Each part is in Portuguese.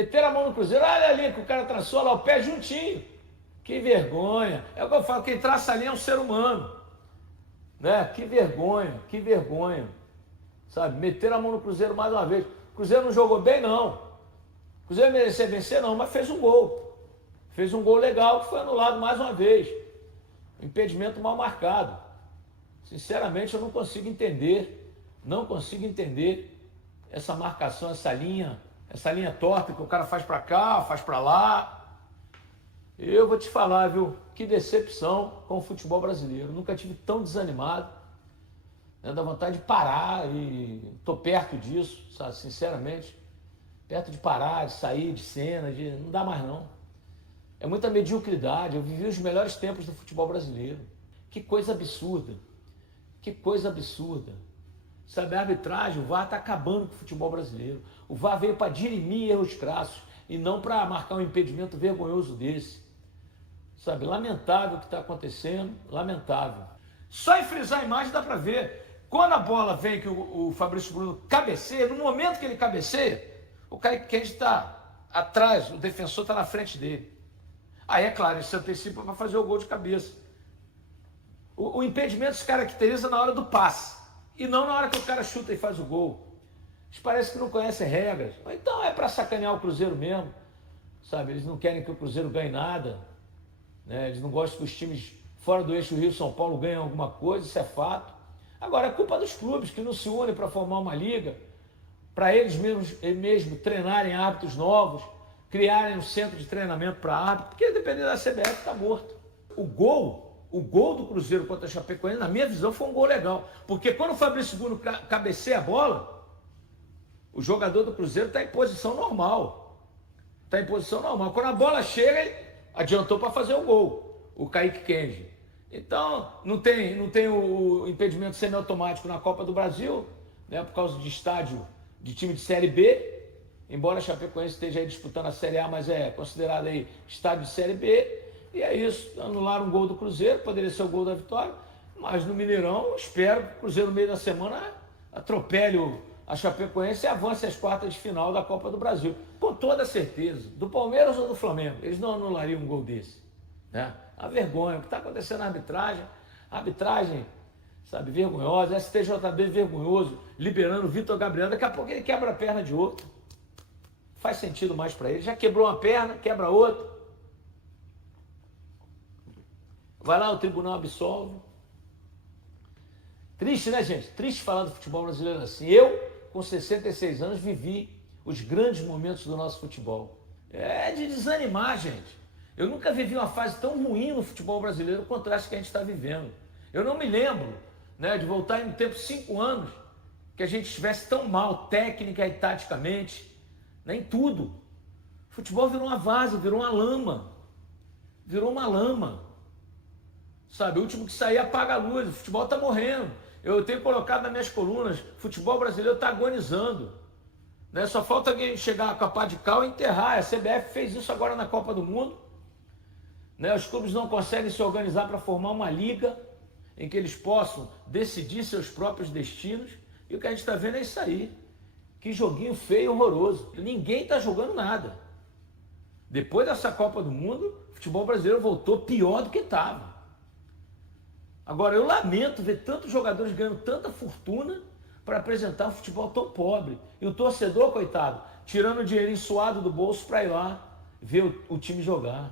Meteram a mão no Cruzeiro, olha ali que o cara traçou lá o pé juntinho. Que vergonha. É o que eu falo, quem traça ali é um ser humano. Né? Que vergonha, que vergonha. Sabe, meteram a mão no Cruzeiro mais uma vez. O Cruzeiro não jogou bem, não. O Cruzeiro merecia vencer, não, mas fez um gol. Fez um gol legal que foi anulado mais uma vez. Impedimento mal marcado. Sinceramente, eu não consigo entender. Não consigo entender essa marcação, essa linha torta que o cara faz para cá, faz para lá. Eu vou te falar, viu? Que decepção com o futebol brasileiro. Nunca tive tão desanimado. Né? Dá vontade de parar e tô perto disso, sabe? Sinceramente. Perto de parar, de sair de cena, não dá mais não. É muita mediocridade. Eu vivi os melhores tempos do futebol brasileiro. Que coisa absurda. Que coisa absurda. Sabe, a arbitragem, o VAR está acabando com o futebol brasileiro. O VAR veio para dirimir erros crassos e não para marcar um impedimento vergonhoso desse. Sabe, lamentável o que está acontecendo, lamentável. Só em frisar a imagem dá para ver. Quando a bola vem que o Fabrício Bruno cabeceia, no momento que ele cabeceia, o Kaique Kennedy está atrás, o defensor está na frente dele. Aí, é claro, ele se antecipa para fazer o gol de cabeça. O impedimento se caracteriza na hora do passe e não na hora que o cara chuta e faz o gol. Eles parecem que não conhecem regras. Então é para sacanear o Cruzeiro mesmo. Sabe, eles não querem que o Cruzeiro ganhe nada. Né? Eles não gostam que os times fora do eixo Rio-São Paulo ganhem alguma coisa, isso é fato. Agora, é culpa dos clubes que não se unem para formar uma liga, para eles mesmos treinarem árbitros novos, criarem um centro de treinamento para árbitro, porque dependendo da CBF está morto. O gol do Cruzeiro contra a Chapecoense, na minha visão, foi um gol legal. Porque quando o Fabrício Bruno cabeceia a bola, o jogador do Cruzeiro está em posição normal. Está em posição normal. Quando a bola chega, ele adiantou para fazer o gol, o Kaique Kennedy. Então, não tem o impedimento semiautomático na Copa do Brasil, né, por causa de estádio de time de Série B, embora a Chapecoense esteja aí disputando a Série A, mas é considerado aí estádio de Série B, e é isso, anularam um gol do Cruzeiro, poderia ser o gol da vitória, mas no Mineirão, espero que o Cruzeiro no meio da semana atropele a Chapecoense e avance às quartas de final da Copa do Brasil, com toda certeza, do Palmeiras ou do Flamengo, eles não anulariam um gol desse, né? A vergonha, o que está acontecendo na arbitragem, sabe, vergonhosa, STJB vergonhoso, liberando o Vitor Gabriel, daqui a pouco ele quebra a perna de outro, faz sentido mais para ele, já quebrou uma perna, quebra outra, vai lá, o tribunal absolve. Triste, né, gente? Triste falar do futebol brasileiro assim. Eu, com 66 anos, vivi os grandes momentos do nosso futebol. É de desanimar, gente. Eu nunca vivi uma fase tão ruim no futebol brasileiro quanto essa que a gente está vivendo. Eu não me lembro, né, de voltar em tempo 5 anos que a gente estivesse tão mal, técnica e taticamente, né, em tudo. O futebol virou uma várzea, virou uma lama. Virou uma lama. Sabe, o último que sair apaga a luz, o futebol está morrendo. Eu tenho colocado nas minhas colunas, o futebol brasileiro está agonizando. Né? Só falta alguém chegar com a pá de cal e enterrar. A CBF fez isso agora na Copa do Mundo. Né? Os clubes não conseguem se organizar para formar uma liga em que eles possam decidir seus próprios destinos. E o que a gente está vendo é isso aí. Que joguinho feio e horroroso. Ninguém está jogando nada. Depois dessa Copa do Mundo, o futebol brasileiro voltou pior do que estava. Agora, eu lamento ver tantos jogadores ganhando tanta fortuna para apresentar um futebol tão pobre. E o torcedor, coitado, tirando o dinheiro suado do bolso para ir lá ver o time jogar.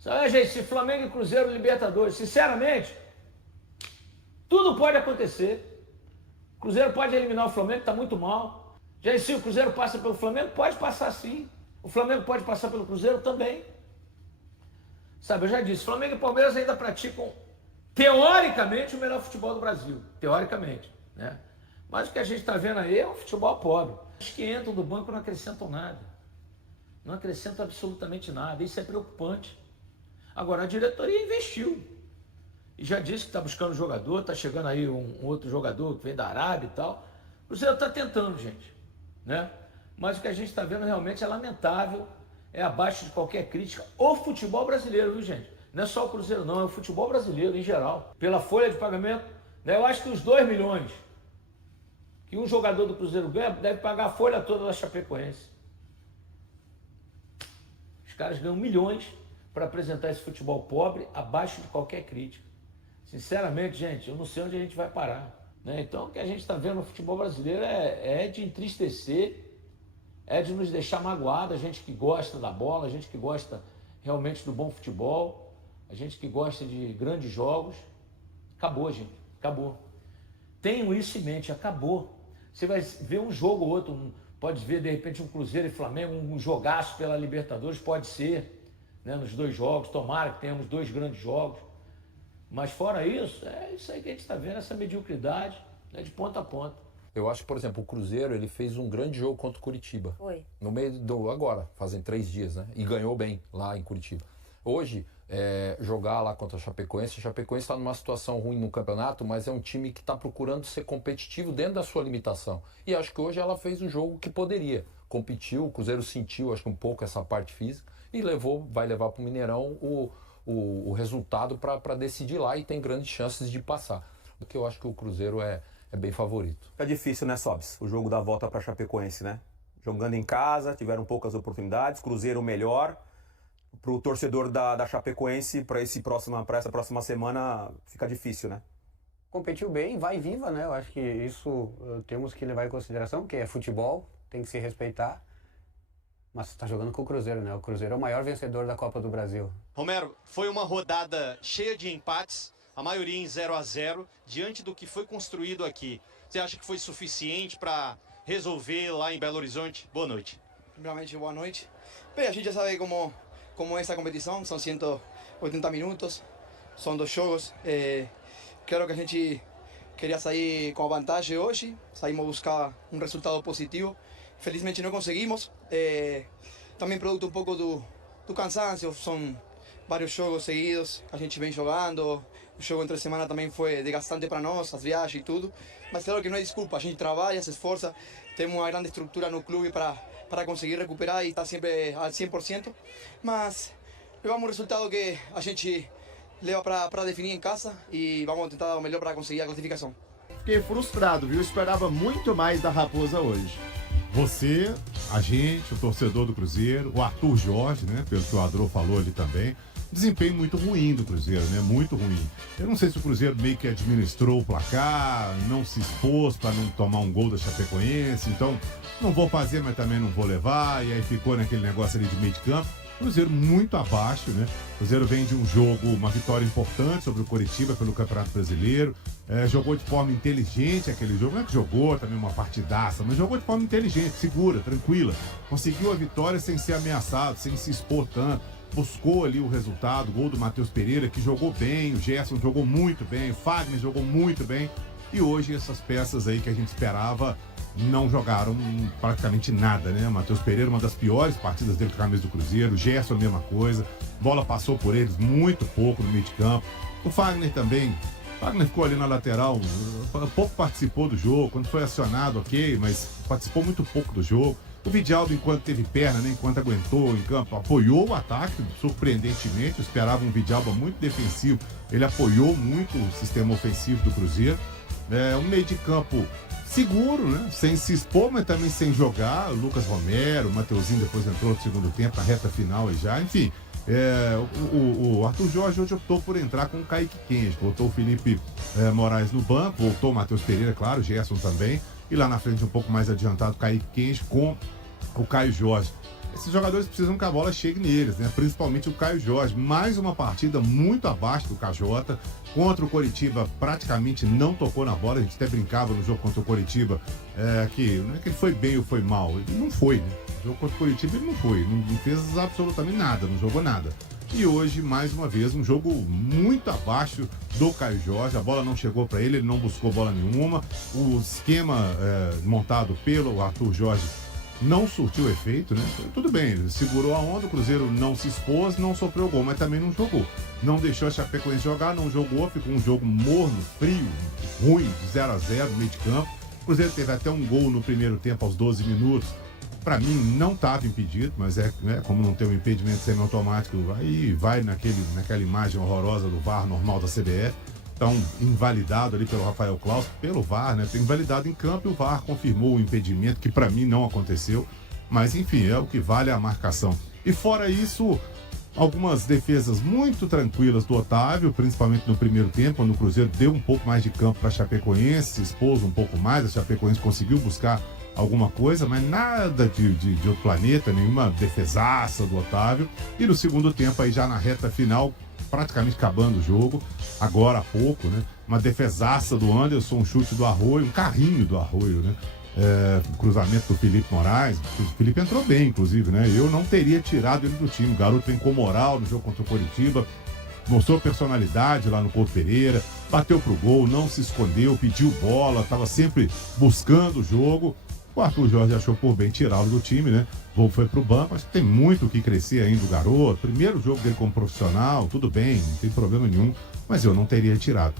Sabe, gente, se Flamengo e Cruzeiro, Libertadores, sinceramente, tudo pode acontecer. O Cruzeiro pode eliminar o Flamengo, está muito mal. Já se o Cruzeiro passa pelo Flamengo, pode passar sim. O Flamengo pode passar pelo Cruzeiro também. Sabe, eu já disse, Flamengo e Palmeiras ainda praticam teoricamente o melhor futebol do Brasil, teoricamente, né? Mas o que a gente está vendo aí é um futebol pobre. Os que entram do banco não acrescentam nada, não acrescentam absolutamente nada, isso é preocupante. Agora, a diretoria investiu, e já disse que está buscando jogador, está chegando aí um outro jogador que vem da Arábia e tal. O Cruzeiro está tentando, gente, né? Mas o que a gente está vendo realmente é lamentável, é abaixo de qualquer crítica. O futebol brasileiro, viu, gente? Não é só o Cruzeiro não, é o futebol brasileiro em geral. Pela folha de pagamento, né, eu acho que os 2 milhões que um jogador do Cruzeiro ganha, deve pagar a folha toda da Chapecoense. caras ganham milhões para apresentar esse futebol pobre abaixo de qualquer crítica. Sinceramente, gente, eu não sei onde a gente vai parar. Né? Então, o que a gente está vendo no futebol brasileiro é de entristecer, é de nos deixar magoado, a gente que gosta da bola, a gente que gosta realmente do bom futebol, a gente que gosta de grandes jogos. Acabou, gente, acabou. Tenham isso em mente, acabou. Você vai ver um jogo ou outro, pode ver de repente um Cruzeiro e Flamengo, um jogaço pela Libertadores, pode ser, né, nos 2 jogos, tomara que tenhamos 2 grandes jogos. Mas fora isso, é isso aí que a gente está vendo, essa mediocridade, né, de ponta a ponta. Eu acho que, por exemplo, o Cruzeiro, ele fez um grande jogo contra o Curitiba. Foi. No meio do... Agora, fazem 3 dias, né? E ganhou bem lá em Curitiba. Hoje, jogar lá contra a Chapecoense está numa situação ruim no campeonato, mas é um time que está procurando ser competitivo dentro da sua limitação. E acho que hoje ela fez o jogo que poderia. Competiu, o Cruzeiro sentiu, acho que um pouco essa parte física, e vai levar para o Mineirão o resultado para decidir lá e tem grandes chances de passar. Porque eu acho que o Cruzeiro é bem favorito. É difícil, né, Sobs? O jogo da volta para Chapecoense, né? Jogando em casa, tiveram poucas oportunidades, Cruzeiro melhor. Para o torcedor da Chapecoense, para essa próxima semana, fica difícil, né? Competiu bem, vai viva, né? Eu acho que isso temos que levar em consideração, porque é futebol, tem que se respeitar. Mas está jogando com o Cruzeiro, né? O Cruzeiro é o maior vencedor da Copa do Brasil. Romero, foi uma rodada cheia de empates, a maioria em 0-0, diante do que foi construído aqui. Você acha que foi suficiente para resolver lá em Belo Horizonte? Boa noite. Primeiramente, boa noite. Bem, a gente já sabe como é essa competição, são 180 minutos, são 2 jogos. Claro que a gente queria sair com a vantagem hoje, saímos buscar um resultado positivo. Felizmente não conseguimos, também produto um pouco do cansancio, são vários jogos seguidos que a gente vem jogando, o jogo entre semana também foi desgastante para nós, as viagens e tudo, mas claro que não é desculpa, a gente trabalha, se esforça, temos uma grande estrutura no clube para conseguir recuperar e estar sempre al 100%, mas levamos um resultado que a gente leva para definir em casa e vamos tentar dar o melhor para conseguir a classificação. Fiquei frustrado, viu? Esperava muito mais da Raposa hoje. Você, a gente, o torcedor do Cruzeiro, o Arthur Jorge, né, pelo que o Adro falou ali também, desempenho muito ruim do Cruzeiro, né, muito ruim. Eu não sei se o Cruzeiro meio que administrou o placar, não se expôs para não tomar um gol da Chapecoense, então não vou fazer, mas também não vou levar, e aí ficou naquele negócio ali de meio de campo. Cruzeiro muito abaixo, né? O Cruzeiro vem de um jogo, uma vitória importante sobre o Coritiba pelo Campeonato Brasileiro. Jogou de forma inteligente aquele jogo. Não é que jogou também uma partidaça, mas jogou de forma inteligente, segura, tranquila. Conseguiu a vitória sem ser ameaçado, sem se expor tanto. Buscou ali o resultado, gol do Matheus Pereira, que jogou bem, o Gerson jogou muito bem, o Fagner jogou muito bem. E hoje essas peças aí que a gente esperava não jogaram praticamente nada, né? Matheus Pereira, uma das piores partidas dele com a camisa do Cruzeiro. O Gerson, a mesma coisa. Bola passou por eles muito pouco no meio de campo. O Fagner também. O Fagner ficou ali na lateral, pouco participou do jogo. Quando foi acionado, ok, mas participou muito pouco do jogo. O Vidaldo, enquanto teve perna, né, enquanto aguentou em campo, apoiou o ataque, surpreendentemente. Eu esperava um Vidaldo muito defensivo. Ele apoiou muito o sistema ofensivo do Cruzeiro. Um meio de campo seguro, né? Sem se expor, mas também sem jogar. O Lucas Romero, o Mateuzinho depois entrou no segundo tempo, na reta final e já, enfim. O Arthur Jorge hoje optou por entrar com o Kaique Kenji, botou o Felipe Moraes no banco, voltou o Matheus Pereira, claro, o Gerson também, e lá na frente um pouco mais adiantado o Kaique Kenji com o Caio Jorge. Esses jogadores precisam que a bola chegue neles, né? Principalmente o Caio Jorge. Mais uma partida muito abaixo do KJ. Contra o Coritiba, praticamente não tocou na bola. A gente até brincava no jogo contra o Coritiba que não é que ele foi bem ou foi mal. Ele não foi, né? No jogo contra o Coritiba ele não foi. Não fez absolutamente nada, não jogou nada. E hoje, mais uma vez, um jogo muito abaixo do Caio Jorge. A bola não chegou para ele, ele não buscou bola nenhuma. O esquema montado pelo Arthur Jorge não surtiu efeito, né? Tudo bem, ele segurou a onda, o Cruzeiro não se expôs, não sofreu gol, mas também não jogou. Não deixou a Chapecoense jogar, não jogou, ficou um jogo morno, frio, ruim, de 0-0 no meio de campo. O Cruzeiro teve até um gol no primeiro tempo, aos 12 minutos. Para mim, não estava impedido, mas como não tem um impedimento semiautomático, aí vai naquela imagem horrorosa do VAR normal da CBF. Então, invalidado ali pelo Rafael Claus, pelo VAR, né? Invalidado em campo e o VAR confirmou o impedimento, que para mim não aconteceu. Mas, enfim, é o que vale a marcação E fora isso, algumas defesas muito tranquilas do Otávio, principalmente no primeiro tempo, quando o Cruzeiro deu um pouco mais de campo para a Chapecoense, se expôs um pouco mais, a Chapecoense conseguiu buscar alguma coisa, mas nada de outro planeta, nenhuma defesaça do Otávio. E no segundo tempo, aí já na reta final, praticamente acabando o jogo, agora há pouco, né? Uma defesaça do Anderson, um chute do Arroio, um carrinho do Arroio, né? Cruzamento do Felipe Moraes. O Felipe entrou bem, inclusive, né? Eu não teria tirado ele do time. O garoto vem com moral no jogo contra o Coritiba, mostrou personalidade lá no Couto Pereira, bateu pro gol, não se escondeu, pediu bola, estava sempre buscando o jogo. O Arthur Jorge achou por bem tirá-lo do time, né? O foi pro banco, acho que tem muito o que crescer ainda o garoto. Primeiro jogo dele como profissional, tudo bem, não tem problema nenhum, mas eu não teria tirado.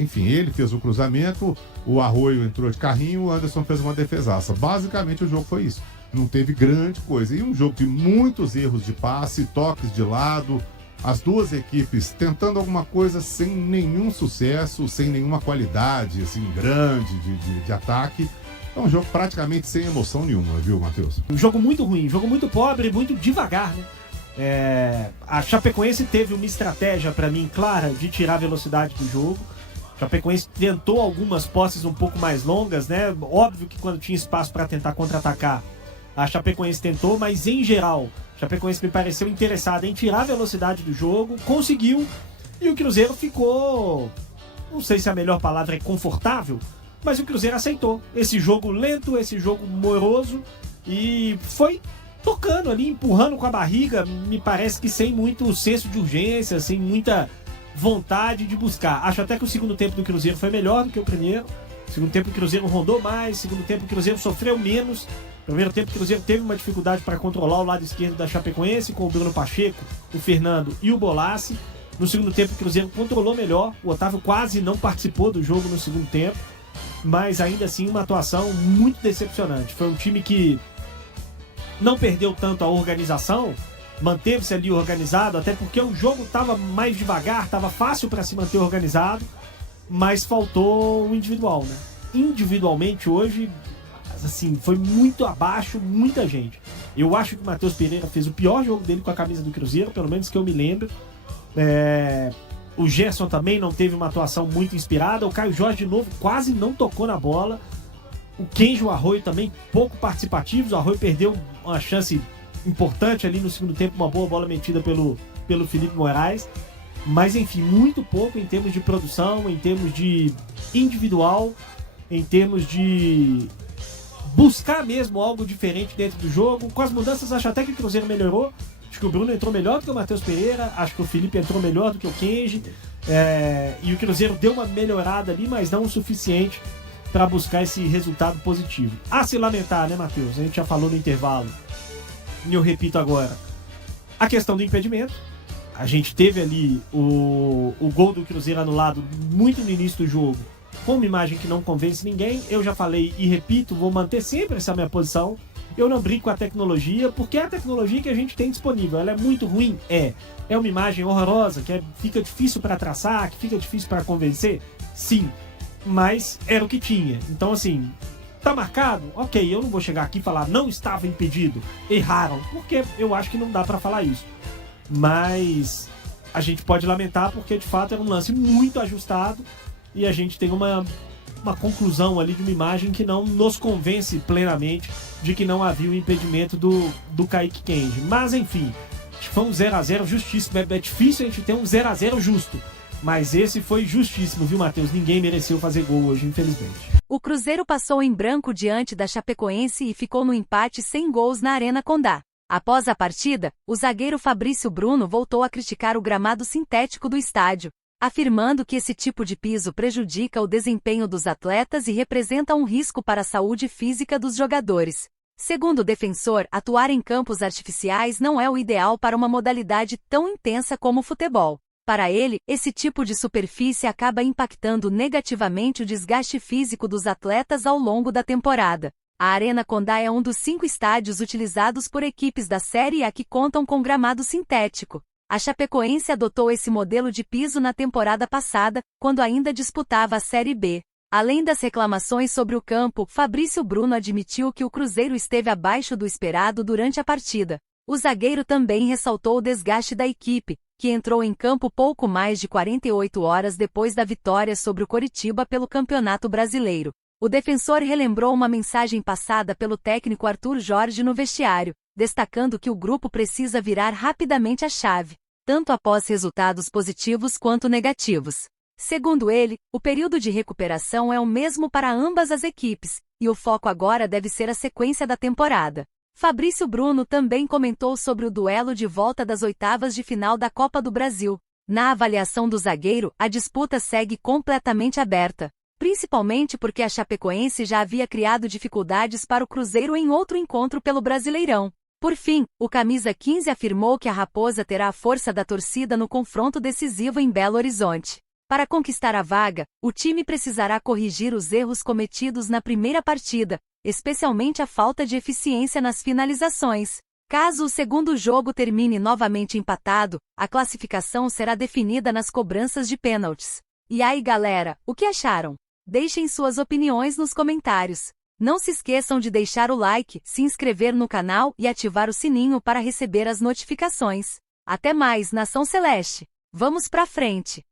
Enfim, ele fez o cruzamento, o Arroio entrou de carrinho, o Anderson fez uma defesaça. Basicamente o jogo foi isso. Não teve grande coisa. E um jogo de muitos erros de passe, toques de lado, as duas equipes tentando alguma coisa sem nenhum sucesso, sem nenhuma qualidade assim, grande de ataque. É um jogo praticamente sem emoção nenhuma, viu, Matheus? Um jogo muito ruim, jogo muito pobre, muito devagar, né? A Chapecoense teve uma estratégia, para mim, clara de tirar a velocidade do jogo. A Chapecoense tentou algumas posses um pouco mais longas, né? Óbvio que quando tinha espaço para tentar contra-atacar, a Chapecoense tentou, mas em geral, a Chapecoense me pareceu interessada em tirar a velocidade do jogo, conseguiu, e o Cruzeiro ficou, não sei se a melhor palavra é confortável, mas o Cruzeiro aceitou esse jogo lento, esse jogo moroso, e foi tocando ali, empurrando com a barriga, me parece que sem muito senso de urgência, sem muita vontade de buscar. Acho até que o segundo tempo do Cruzeiro foi melhor do que o primeiro. O segundo tempo o Cruzeiro rondou mais, o segundo tempo o Cruzeiro sofreu menos. No primeiro tempo o Cruzeiro teve uma dificuldade para controlar o lado esquerdo da Chapecoense, com o Bruno Pacheco, o Fernando e o Bolassi. No segundo tempo o Cruzeiro controlou melhor, o Otávio quase não participou do jogo no segundo tempo, mas ainda assim uma atuação muito decepcionante. Foi um time que não perdeu tanto a organização, manteve-se ali organizado, até porque o jogo estava mais devagar, estava fácil para se manter organizado, mas faltou o individual, né? Individualmente hoje, assim, foi muito abaixo, muita gente. Eu acho que o Matheus Pereira fez o pior jogo dele com a camisa do Cruzeiro, pelo menos que eu me lembro. O Gerson também não teve uma atuação muito inspirada, o Caio Jorge de novo quase não tocou na bola. O Kenji e o Arroio também pouco participativos. O Arroio perdeu uma chance importante ali no segundo tempo, uma boa bola metida pelo Felipe Moraes. Mas enfim, muito pouco em termos de produção, em termos de individual, em termos de buscar mesmo algo diferente dentro do jogo. Com as mudanças, acho até que o Cruzeiro melhorou. Acho que o Bruno entrou melhor do que o Matheus Pereira, acho que o Felipe entrou melhor do que o Kenji. E o Cruzeiro deu uma melhorada ali, mas não o suficiente para buscar esse resultado positivo. A se lamentar, né, Matheus? A gente já falou no intervalo, e eu repito agora, a questão do impedimento. A gente teve ali o gol do Cruzeiro anulado muito no início do jogo, com uma imagem que não convence ninguém. Eu já falei e repito, vou manter sempre essa minha posição. Eu não brinco com a tecnologia, porque é a tecnologia que a gente tem disponível. Ela é muito ruim? É uma imagem horrorosa, que fica difícil para traçar, que fica difícil para convencer? Sim. Mas era o que tinha. Então, assim, tá marcado? Ok, eu não vou chegar aqui e falar não estava impedido, erraram, porque eu acho que não dá pra falar isso. Mas a gente pode lamentar porque de fato era um lance muito ajustado e a gente tem uma conclusão ali de uma imagem que não nos convence plenamente de que não havia o impedimento do Kaique Kenji. Mas enfim, acho que foi um 0x0 justíssimo. É difícil a gente ter um 0x0 justo. Mas esse foi justíssimo, viu, Matheus? Ninguém mereceu fazer gol hoje, infelizmente. O Cruzeiro passou em branco diante da Chapecoense e ficou no empate sem gols na Arena Condá. Após a partida, o zagueiro Fabrício Bruno voltou a criticar o gramado sintético do estádio, afirmando que esse tipo de piso prejudica o desempenho dos atletas e representa um risco para a saúde física dos jogadores. Segundo o defensor, atuar em campos artificiais não é o ideal para uma modalidade tão intensa como o futebol. Para ele, esse tipo de superfície acaba impactando negativamente o desgaste físico dos atletas ao longo da temporada. A Arena Condá é um dos 5 estádios utilizados por equipes da Série A que contam com gramado sintético. A Chapecoense adotou esse modelo de piso na temporada passada, quando ainda disputava a Série B. Além das reclamações sobre o campo, Fabrício Bruno admitiu que o Cruzeiro esteve abaixo do esperado durante a partida. O zagueiro também ressaltou o desgaste da equipe, que entrou em campo pouco mais de 48 horas depois da vitória sobre o Coritiba pelo Campeonato Brasileiro. O defensor relembrou uma mensagem passada pelo técnico Arthur Jorge no vestiário, destacando que o grupo precisa virar rapidamente a chave, tanto após resultados positivos quanto negativos. Segundo ele, o período de recuperação é o mesmo para ambas as equipes, e o foco agora deve ser a sequência da temporada. Fabrício Bruno também comentou sobre o duelo de volta das oitavas de final da Copa do Brasil. Na avaliação do zagueiro, a disputa segue completamente aberta, principalmente porque a Chapecoense já havia criado dificuldades para o Cruzeiro em outro encontro pelo Brasileirão. Por fim, o camisa 15 afirmou que a Raposa terá a força da torcida no confronto decisivo em Belo Horizonte. Para conquistar a vaga, o time precisará corrigir os erros cometidos na primeira partida, especialmente a falta de eficiência nas finalizações. Caso o segundo jogo termine novamente empatado, a classificação será definida nas cobranças de pênaltis. E aí, galera, o que acharam? Deixem suas opiniões nos comentários. Não se esqueçam de deixar o like, se inscrever no canal e ativar o sininho para receber as notificações. Até mais, Nação Celeste! Vamos pra frente!